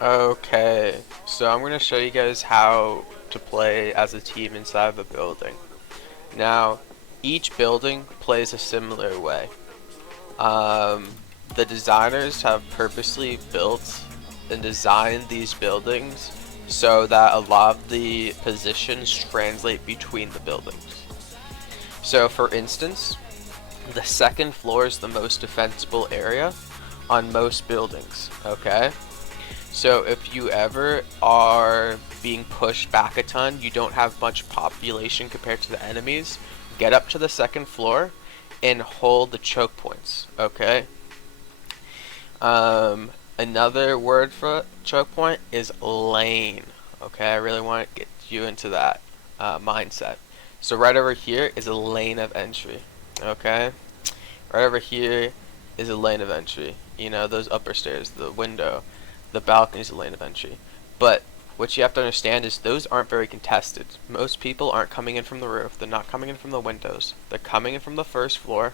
Okay, so I'm going to show you guys how to play as a team inside of a building. Now, each building plays a similar way. The designers have purposely built and designed these buildings so that a lot of the positions translate between the buildings. So, for instance, the second floor is the most defensible area on most buildings, okay? So if you ever are being pushed back a ton, you don't have much population compared to the enemies, get up to the second floor and hold the choke points, okay? Another word for choke point is lane, okay? I really want to get you into that mindset. So right over here is a lane of entry, okay? Right over here is a lane of entry. You know, those upper stairs, the window, the balcony is a lane of entry. But what you have to understand is those aren't very contested. Most people aren't coming in from the roof. They're not coming in from the windows. They're coming in from the first floor,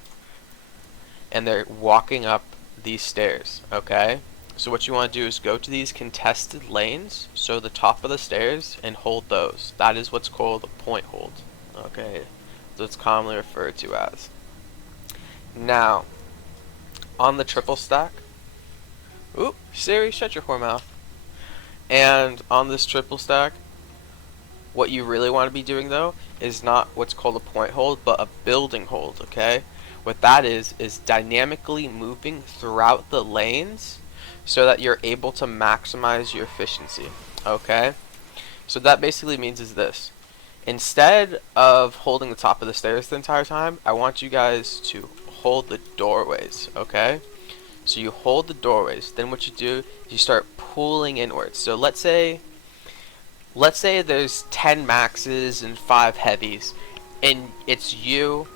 and they're walking up these stairs, okay? So what you want to do is go to these contested lanes, so the top of the stairs, and hold those. That is what's called a point hold, okay? So it's commonly referred to as. Now, on the triple stack, oop, Siri, shut your whore mouth. And on this triple stack, what you really want to be doing though is not what's called a point hold, but a building hold, okay? What that is dynamically moving throughout the lanes so that you're able to maximize your efficiency, okay? So that basically means is this. Instead of holding the top of the stairs the entire time, I want you guys to hold the doorways, okay? So you hold the doorways, then what you do is you start pulling inwards. So let's say there's 10 maxes and 5 heavies, and it's you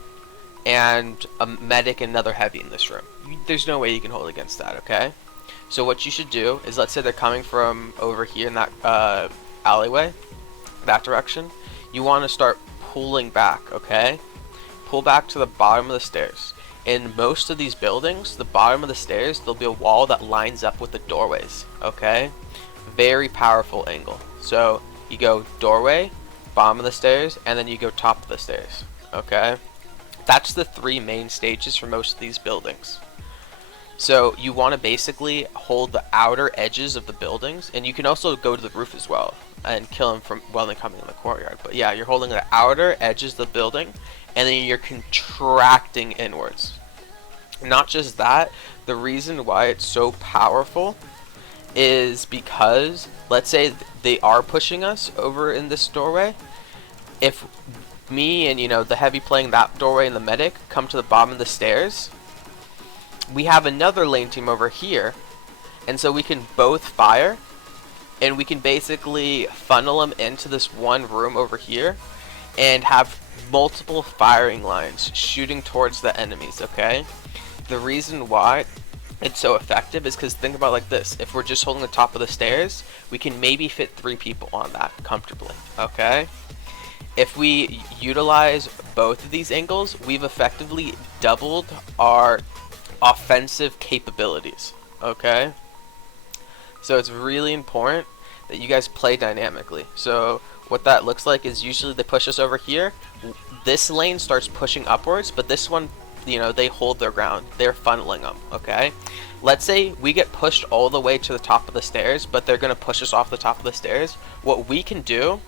and a medic and another heavy in this room. There's no way you can hold against that, okay? So what you should do is, let's say they're coming from over here in that alleyway, that direction. You want to start pulling back, okay? Pull back to the bottom of the stairs. In most of these buildings, the bottom of the stairs, there'll be a wall that lines up with the doorways, okay? Very powerful angle. So you go doorway, bottom of the stairs, and then you go top of the stairs, okay? That's the 3 main stages for most of these buildings. So you want to basically hold the outer edges of the buildings, and you can also go to the roof as well and kill them from while they're coming in the courtyard. But yeah, you're holding the outer edges of the building, and then you're contracting inwards. Not just that, the reason why it's so powerful is because, let's say they are pushing us over in this doorway. If me and, the heavy playing that doorway and the medic come to the bottom of the stairs, we have another lane team over here, and so we can both fire, and we can basically funnel them into this one room over here and have multiple firing lines shooting towards the enemies, okay? The reason why it's so effective is because think about it like this. If we're just holding the top of the stairs, we can maybe fit 3 people on that comfortably, okay? If we utilize both of these angles, we've effectively doubled our offensive capabilities, okay? So it's really important that you guys play dynamically. So what that looks like is usually they push us over here. This lane starts pushing upwards, but this one, they hold their ground. They're funneling them, okay? Let's say we get pushed all the way to the top of the stairs, but they're going to push us off the top of the stairs. What we can do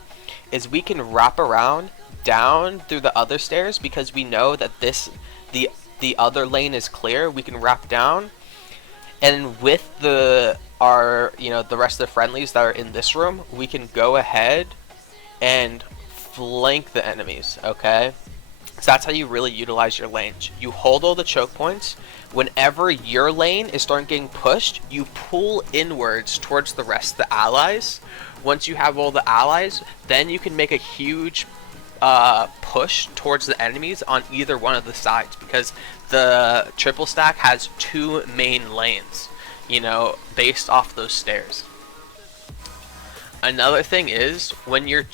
is we can wrap around down through the other stairs, because we know that the other lane is clear. We can wrap down, and with the rest of the friendlies that are in this room, we can go ahead and flank the enemies, okay? So that's how you really utilize your lanes. You hold all the choke points. Whenever your lane is starting getting pushed, you pull inwards towards the rest of the allies. Once you have all the allies, then you can make a huge push towards the enemies on either one of the sides, because the triple stack has 2 main lanes, based off those stairs. Another thing is when you're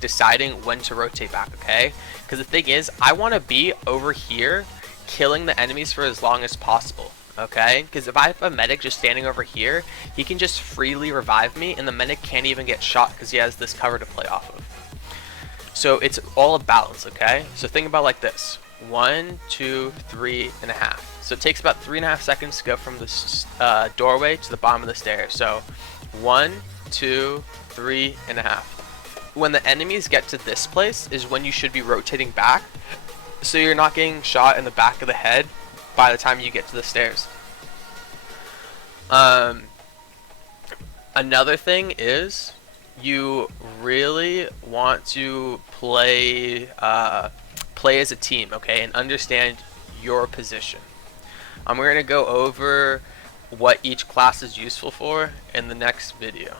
deciding when to rotate back, okay? Because the thing is, I want to be over here killing the enemies for as long as possible, okay? Because if I have a medic just standing over here, he can just freely revive me, and the medic can't even get shot because he has this cover to play off of. So it's all a balance, okay? So think about like this: 1, 2, 3.5. So it takes about 3.5 seconds to go from the doorway to the bottom of the stairs. So 1, 2, 3.5. When the enemies get to this place is when you should be rotating back, so you're not getting shot in the back of the head by the time you get to the stairs. Another thing is you really want to play as a team, okay, and understand your position. We're going to go over what each class is useful for in the next video.